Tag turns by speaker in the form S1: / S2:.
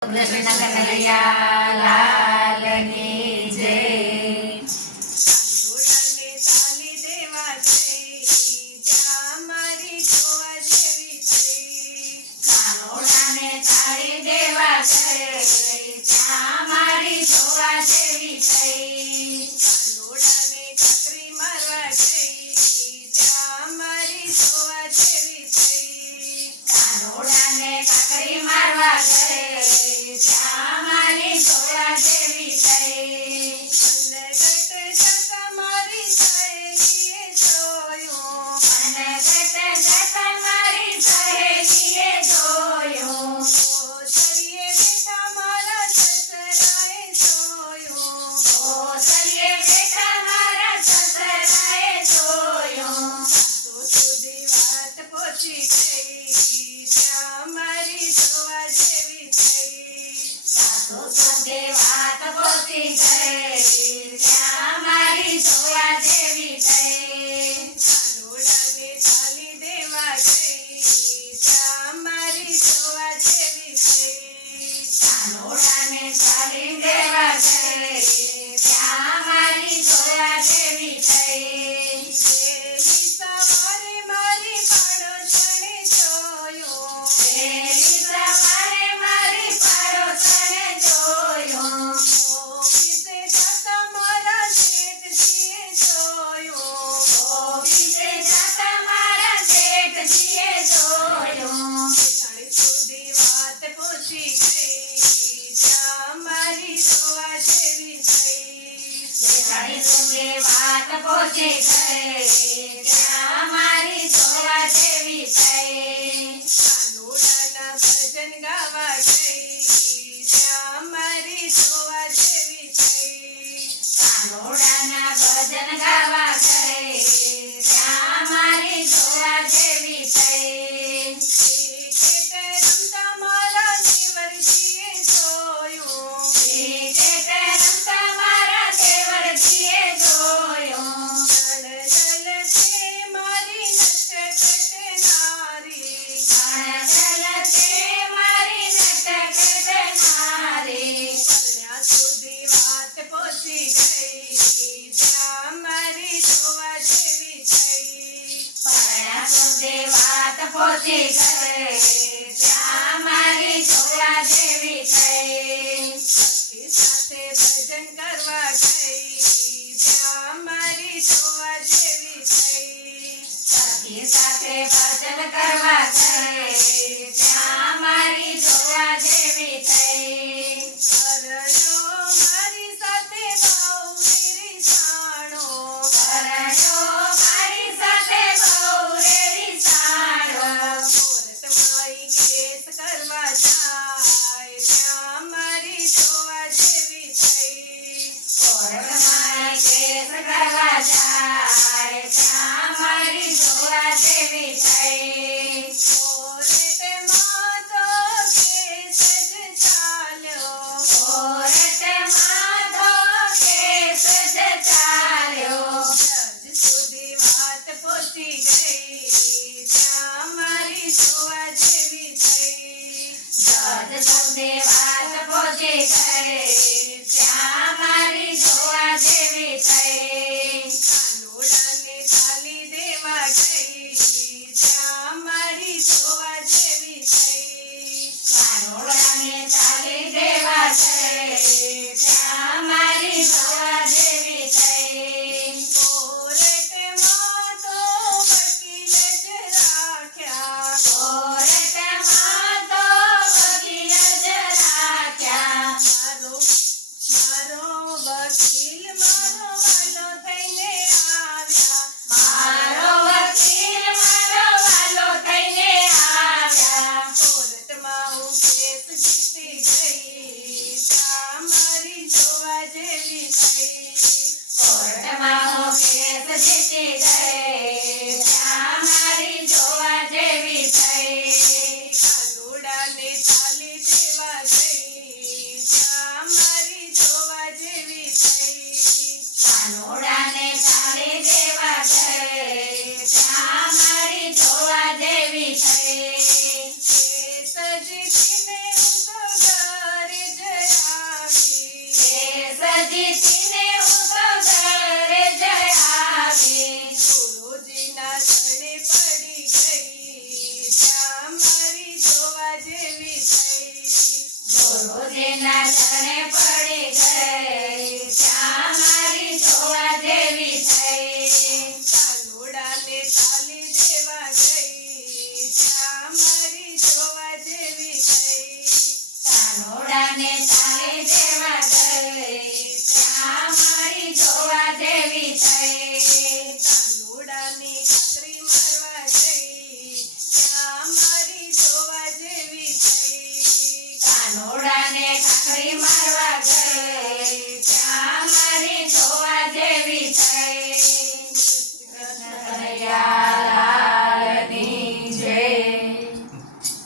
S1: Blessings, Blessings. Blessings. la
S2: Hey, somebody Shamari so Sawa.
S3: Hare Krishna. ी सजन Jesus.
S2: she stays safe.